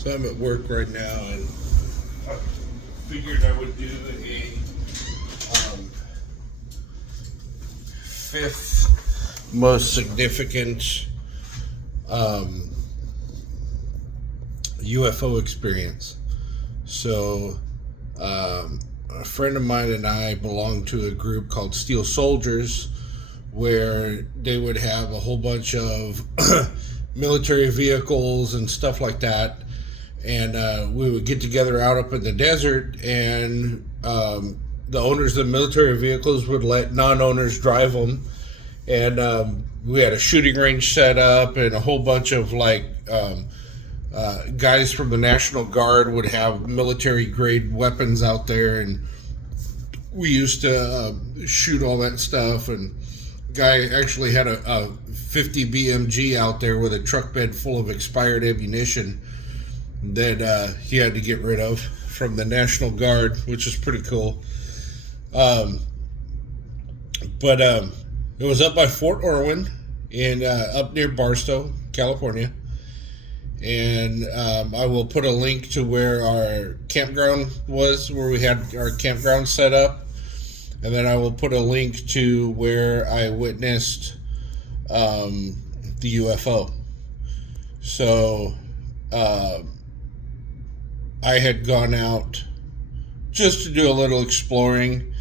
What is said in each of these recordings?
So I'm at work right now, and I figured I would do a fifth most significant UFO experience. So a friend of mine and I belong to a group called Steel Soldiers, where they would have a whole bunch of military vehicles and stuff like that. And we would get together out up in the desert, and the owners of the military vehicles would let non-owners drive them. And we had a shooting range set up, and a whole bunch of guys from the National Guard would have military grade weapons out there, and we used to shoot all that stuff. And guy actually had a 50 BMG out there with a truck bed full of expired ammunition that he had to get rid of from the National Guard, which is pretty cool. But it was up by Fort Irwin in up near Barstow, California. And I will put a link to where our campground was, where we had our campground set up. And then I will put a link to where I witnessed the UFO. So I had gone out just to do a little exploring.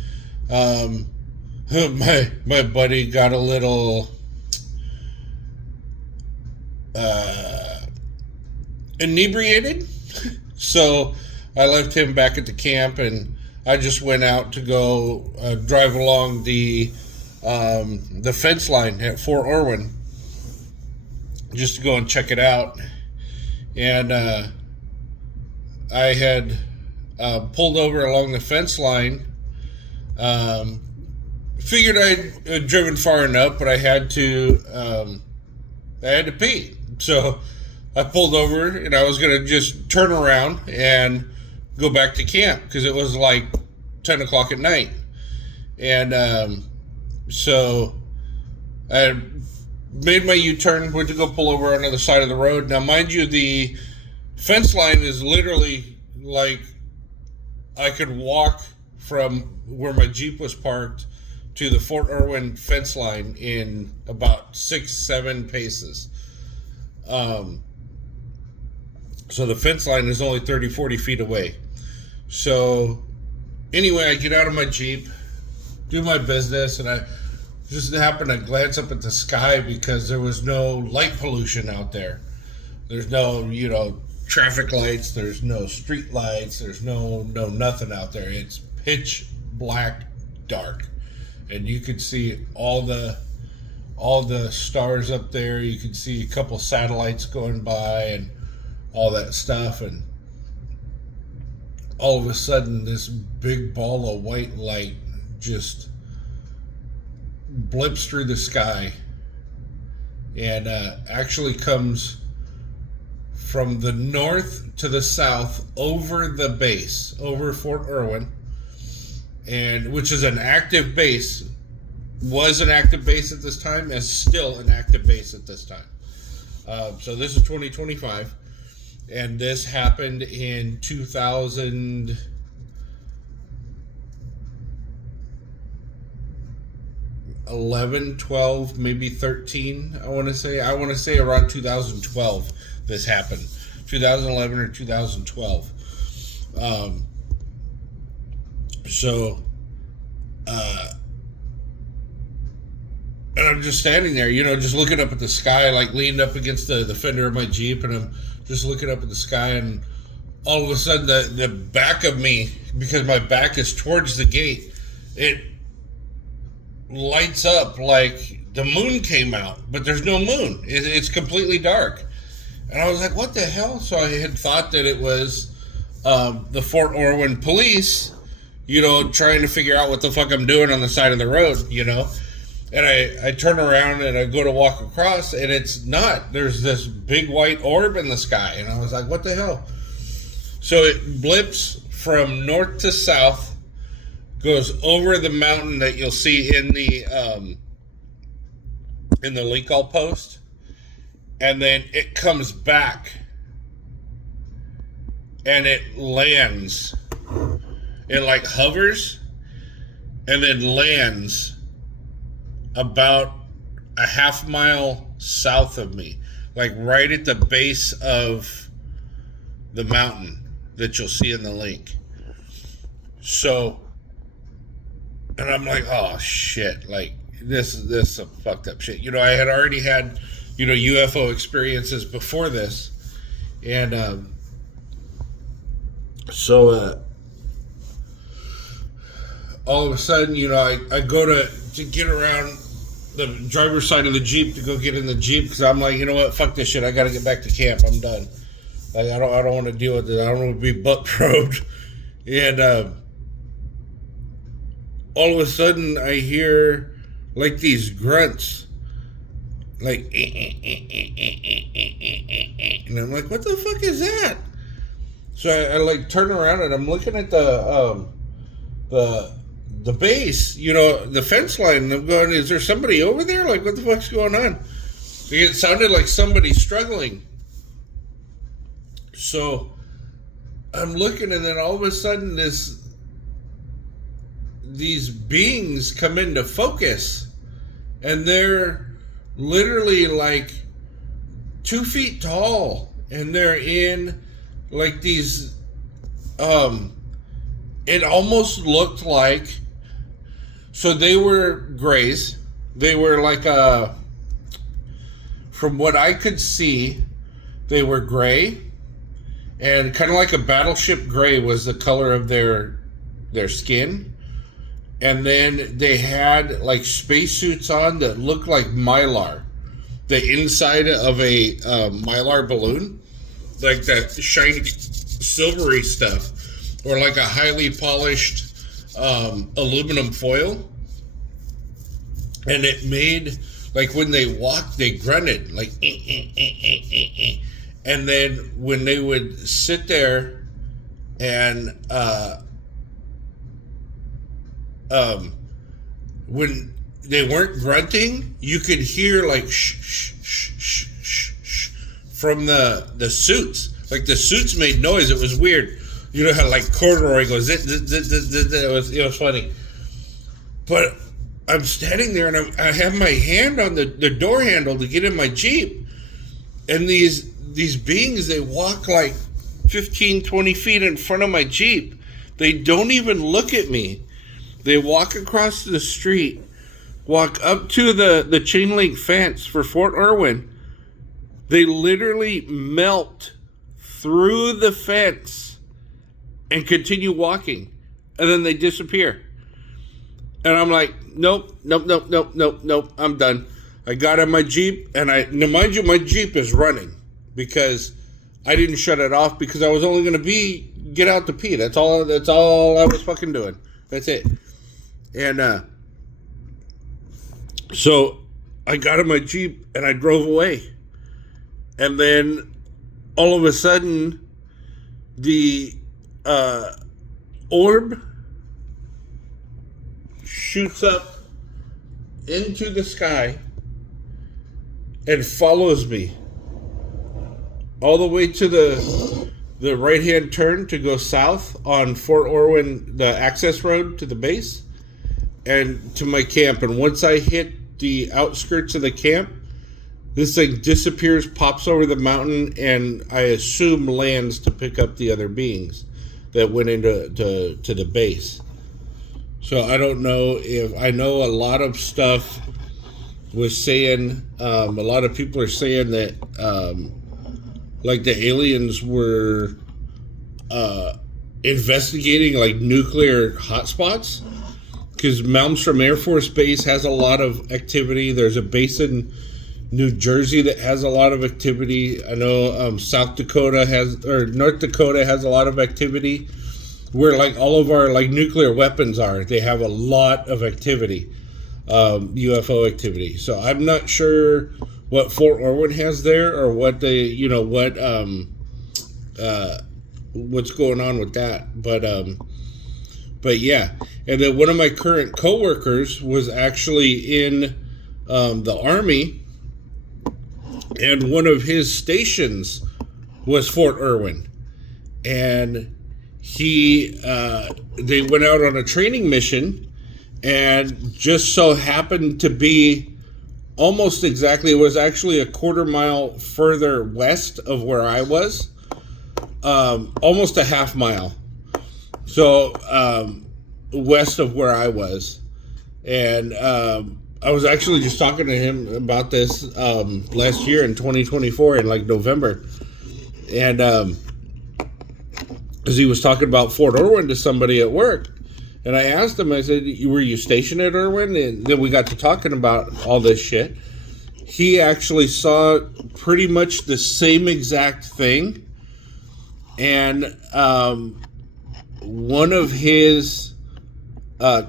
My buddy got a little inebriated, so I left him back at the camp, and I just went out to go drive along the fence line at Fort Irwin just to go and check it out. And I had pulled over along the fence line. Figured I'd driven far enough, but I had to pee. So I pulled over, and I was going to just turn around and go back to camp because it was like 10 o'clock at night. And so I made my U-turn, went to go pull over on the other side of the road. Now, mind you, the fence line is literally like I could walk from where my Jeep was parked to the Fort Irwin fence line in about 6-7 paces. So the fence line is only 30-40 feet away. So anyway, I get out of my Jeep, do my business, and I just happened to glance up at the sky because there was no light pollution out there. There's no, traffic lights, there's no street lights, there's no nothing out there. It's pitch black dark. And you could see all the stars up there. You could see a couple satellites going by and all that stuff. And all of a sudden, this big ball of white light just blips through the sky and actually comes from the north to the south over the base, over Fort Irwin, and which is an active base, was an active base at this time, is still an active base at this time. So this is 2025, and this happened in 2011, 12, maybe 13, I want to say around 2012 this happened. 2011 or 2012. And I'm just standing there, just looking up at the sky, like leaned up against the fender of my Jeep, and I'm just looking up at the sky, and all of a sudden the back of me, because my back is towards the gate, it lights up like the moon came out, but there's no moon. It's completely dark. And I was like, what the hell? So I had thought that it was the Fort Irwin police, trying to figure out what the fuck I'm doing on the side of the road, And I turn around and I go to walk across, and it's not. There's this big white orb in the sky. And I was like, what the hell? So it blips from north to south, goes over the mountain that you'll see in the link I'll post, and then it comes back and it lands. It like hovers and then lands about a half mile south of me, like right at the base of the mountain that you'll see in the link. So, and I'm like, oh shit, like this is some fucked up shit. You know, I had already had, you know, UFO experiences before this, and so all of a sudden, you know, I go to get around the driver's side of the Jeep to go get in the Jeep because I'm like, you know what, fuck this shit. I got to get back to camp. I'm done. Like I don't want to deal with it. I don't want to be butt probed. And all of a sudden, I hear like these grunts, like, and I'm like, what the fuck is that? So I like turn around and I'm looking at the base, you know, the fence line, and I'm going, is there somebody over there? Like, what the fuck's going on? It sounded like somebody struggling. So I'm looking, and then all of a sudden these beings come into focus, and they're literally like 2 feet tall, and they're in like these it almost looked like, so they were grays. They were like from what I could see, they were gray, and kind of like a battleship gray was the color of their skin. And then they had like spacesuits on that looked like Mylar, the inside of a Mylar balloon, like that shiny silvery stuff, or like a highly polished aluminum foil. And it made, like when they walked, they grunted like and then when they would sit there and when they weren't grunting, you could hear like shh, shh, shh, shh, shh, shh from the suits. Like the suits made noise. It was weird. You know how like corduroy goes. It was funny. But I'm standing there and I have my hand on the door handle to get in my Jeep. And these beings, they walk like 15, 20 feet in front of my Jeep. They don't even look at me. They walk across the street, walk up to the chain link fence for Fort Irwin. They literally melt through the fence and continue walking. And then they disappear. And I'm like, nope, I'm done. I got in my Jeep, and now mind you, my Jeep is running because I didn't shut it off because I was only going to get out to pee. That's all I was fucking doing. That's it. And so I got in my Jeep and I drove away. And then all of a sudden, the orb shoots up into the sky and follows me all the way to the right-hand turn to go south on Fort Irwin, the access road to the base, and to my camp. And once I hit the outskirts of the camp, this thing disappears, pops over the mountain, and I assume lands to pick up the other beings that went into to the base. So I don't know if I know a lot of stuff was saying, a lot of people are saying that like the aliens were investigating like nuclear hotspots, because Malmstrom Air Force Base has a lot of activity. There's a base in New Jersey that has a lot of activity. I know North Dakota has a lot of activity where like all of our like nuclear weapons are. They have a lot of activity, UFO activity. So I'm not sure what Fort Irwin has there or what what's going on with that. But yeah. And then one of my current coworkers was actually in the Army, and one of his stations was Fort Irwin. and they went out on a training mission, and just so happened to be almost exactly, it was actually a quarter mile further west of where I was, almost a half mile. So west of where I was. And I was actually just talking to him about this last year in 2024 in like November. And as he was talking about Fort Irwin to somebody at work. And I asked him, I said, were you stationed at Irwin? And then we got to talking about all this shit. He actually saw pretty much the same exact thing. And one of his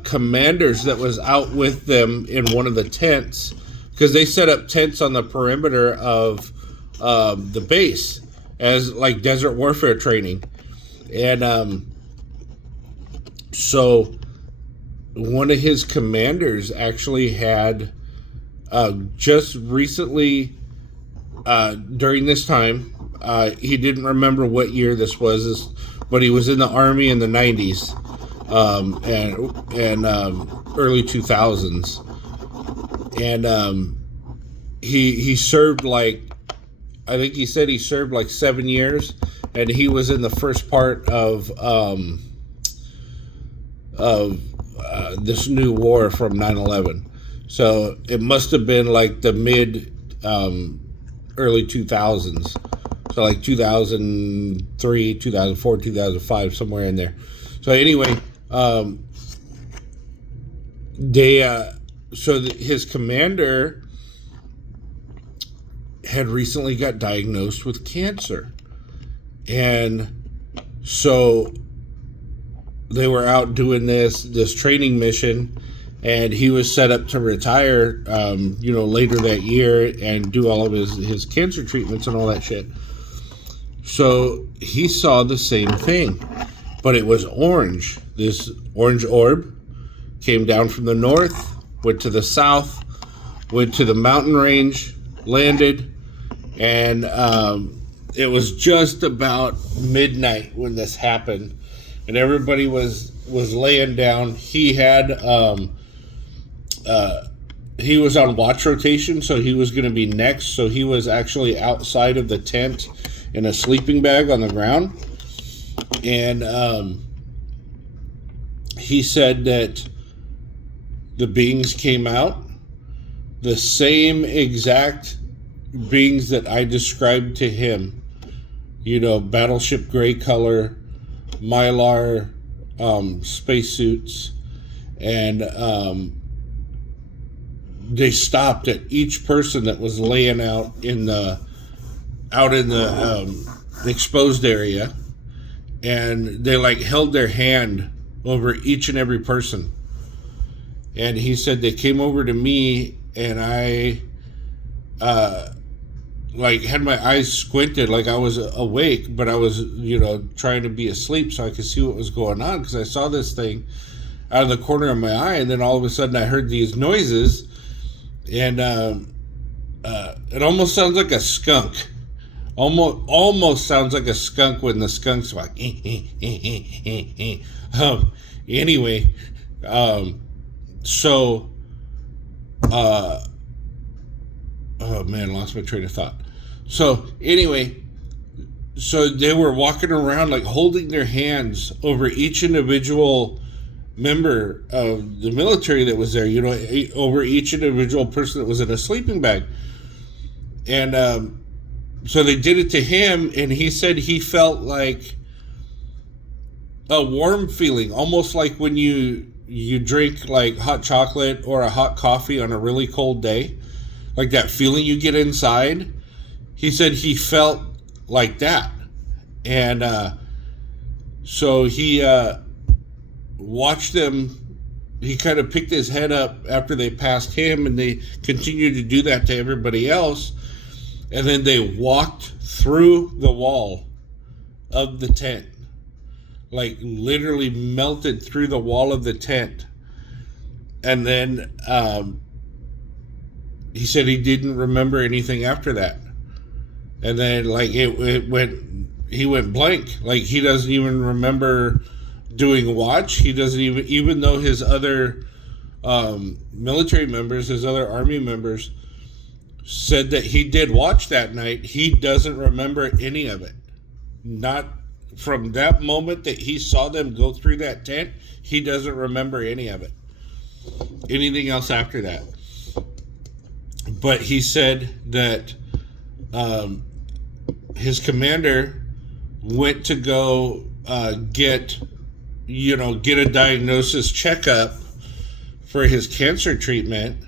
commanders that was out with them in one of the tents, because they set up tents on the perimeter of the base as like desert warfare training. And so one of his commanders actually had just recently during this time, he didn't remember what year this was, but he was in the Army in the 90s and early 2000s. And he served like, I think he said he served like 7 years, and he was in the first part of this new war from 9/11. So it must have been like the mid early 2000s. So like 2003, 2004, 2005, somewhere in there. So anyway, his commander had recently got diagnosed with cancer. And so they were out doing this training mission, and he was set up to retire, later that year and do all of his cancer treatments and all that shit. So he saw the same thing, but it was orange. This orange orb came down from the north, went to the south, went to the mountain range, landed, and it was just about midnight when this happened, and everybody was laying down. He had he was on watch rotation, so he was going to be next. So he was actually outside of the tent in a sleeping bag on the ground, and he said that the beings came out, the same exact beings that I described to him. Battleship gray color, mylar spacesuits, and they stopped at each person that was laying out in the exposed area, and they like held their hand over each and every person. And he said they came over to me, and I had my eyes squinted like I was awake, but I was trying to be asleep so I could see what was going on, because I saw this thing out of the corner of my eye. And then all of a sudden I heard these noises, and it almost sounds like a skunk. Almost sounds like a skunk when the skunk's like anyway, so oh man, lost my train of thought. So anyway, so they were walking around like holding their hands over each individual member of the military that was there, over each individual person that was in a sleeping bag. And so they did it to him, and he said he felt like a warm feeling, almost like when you drink like hot chocolate or a hot coffee on a really cold day, like that feeling you get inside. He said he felt like that. And so he watched them. He kind of picked his head up after they passed him, and they continued to do that to everybody else. And then they walked through the wall of the tent, like literally melted through the wall of the tent. And then he said he didn't remember anything after that. And then like it he went blank. Like, he doesn't even remember doing watch. He doesn't even though his other military members, his other army members said that he did watch that night, he doesn't remember any of it. Not from that moment that he saw them go through that tent, he doesn't remember any of it. Anything else after that. But he said that his commander went to go get a diagnosis checkup for his cancer treatment,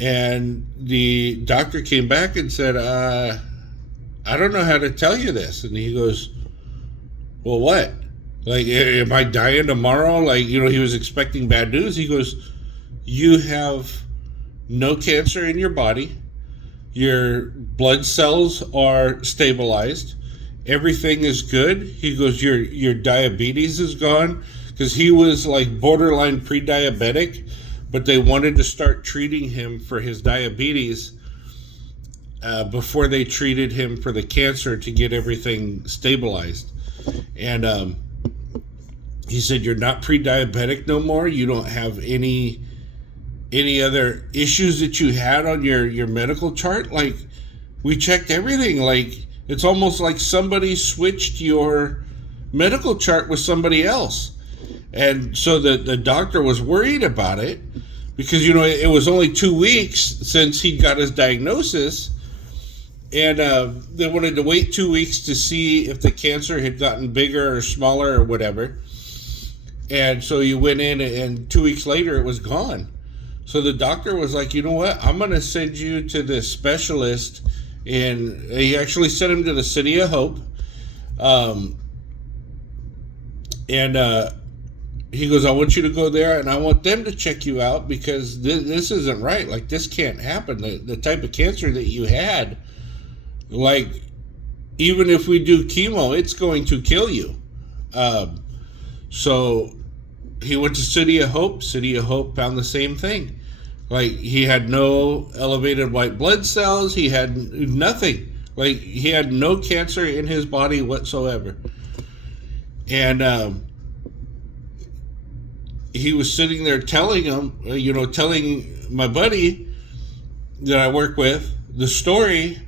and the doctor came back and said, I don't know how to tell you this. And he goes, well, what? Like, am I dying tomorrow? Like, he was expecting bad news. He goes, you have no cancer in your body. Your blood cells are stabilized. Everything is good. He goes, your diabetes is gone, because he was like borderline pre-diabetic, but they wanted to start treating him for his diabetes before they treated him for the cancer to get everything stabilized. And he said, you're not pre-diabetic no more. You don't have any other issues that you had on your medical chart. Like, we checked everything. Like, it's almost like somebody switched your medical chart with somebody else. And so the doctor was worried about it, because, it was only 2 weeks since he got his diagnosis. And they wanted to wait 2 weeks to see if the cancer had gotten bigger or smaller or whatever. And so you went in, and 2 weeks later it was gone. So the doctor was like, you know what? I'm going to send you to this specialist. And he actually sent him to the City of Hope. He goes, I want you to go there, and I want them to check you out, because this isn't right. Like, this can't happen. The type of cancer that you had, like, even if we do chemo, it's going to kill you. So he went to City of Hope. City of Hope found the same thing. Like, he had no elevated white blood cells. He had nothing. Like, he had no cancer in his body whatsoever. And he was sitting there telling my buddy that I work with the story.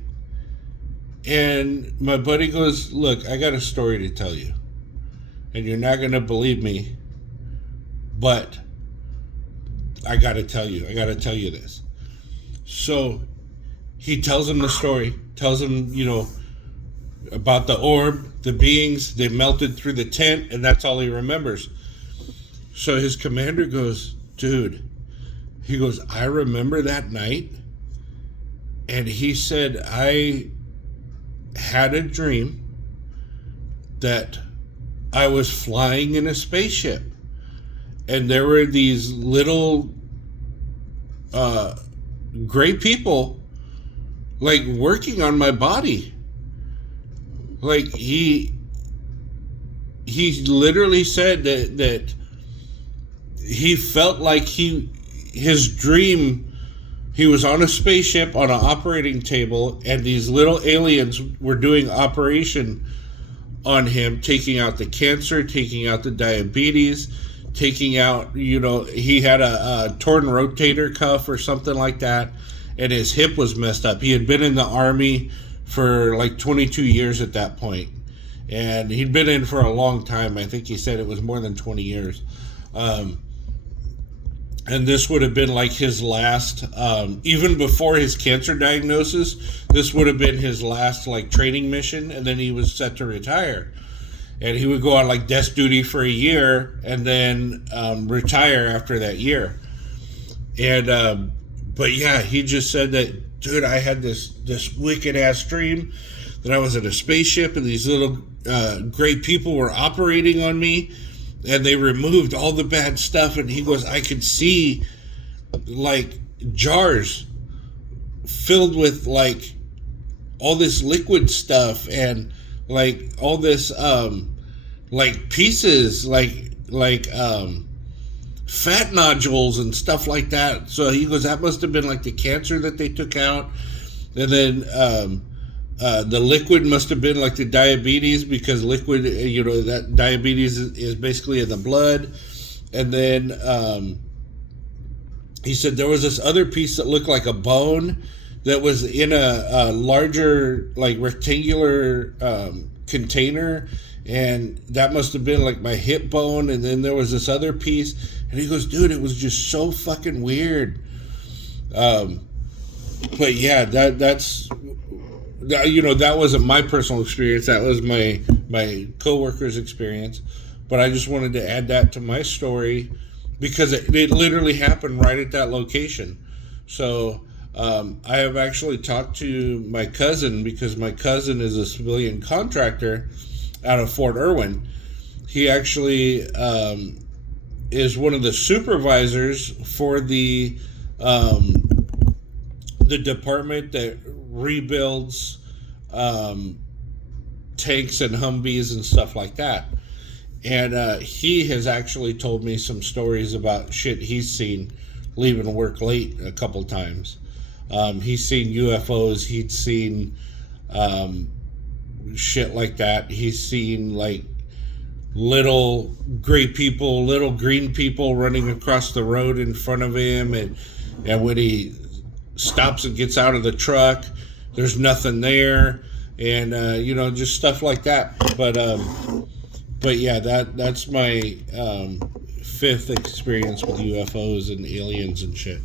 And my buddy goes, look, I got a story to tell you. And you're not going to believe me, but I got to tell you this. So he tells him the story, tells him, about the orb, the beings, they melted through the tent, and that's all he remembers. So his commander goes, dude, he goes, I remember that night. And he said, I had a dream that I was flying in a spaceship, and there were these little gray people, like, working on my body. Like, he literally said that he felt like his dream, he was on a spaceship on an operating table, and these little aliens were doing operation on him, taking out the cancer, taking out the diabetes, taking out, he had a torn rotator cuff or something like that, and his hip was messed up. He had been in the Army for like 22 years at that point, and he'd been in for a long time. I think he said it was more than 20 years. And this would have been like his last, even before his cancer diagnosis, this would have been his last like training mission, and then he was set to retire. And he would go on like desk duty for a year, and then retire after that year. And but yeah, he just said that, dude, I had this wicked ass dream that I was in a spaceship, and these little gray people were operating on me, and they removed all the bad stuff. And he goes, I could see like jars filled with like all this liquid stuff, and like all this like pieces, like fat nodules and stuff like that. So he goes, that must have been like the cancer that they took out. And then The liquid must have been like the diabetes, because liquid, that diabetes is basically in the blood. And then he said there was this other piece that looked like a bone that was in a larger, like rectangular container, and that must have been like my hip bone. And then there was this other piece, and he goes, dude, it was just so fucking weird. But yeah, that's that wasn't my personal experience. That was my coworker's experience. But I just wanted to add that to my story because it literally happened right at that location. So I have actually talked to my cousin, because my cousin is a civilian contractor out of Fort Irwin. He actually is one of the supervisors for the department that rebuilds tanks and Humvees and stuff like that. And he has actually told me some stories about shit he's seen leaving work late a couple times. He's seen UFOs. He'd seen shit like that. He's seen like little gray people, little green people running across the road in front of him. And when he stops and gets out of the truck, there's nothing there. And, just stuff like that. But yeah, that's my fifth experience with UFOs and aliens and shit.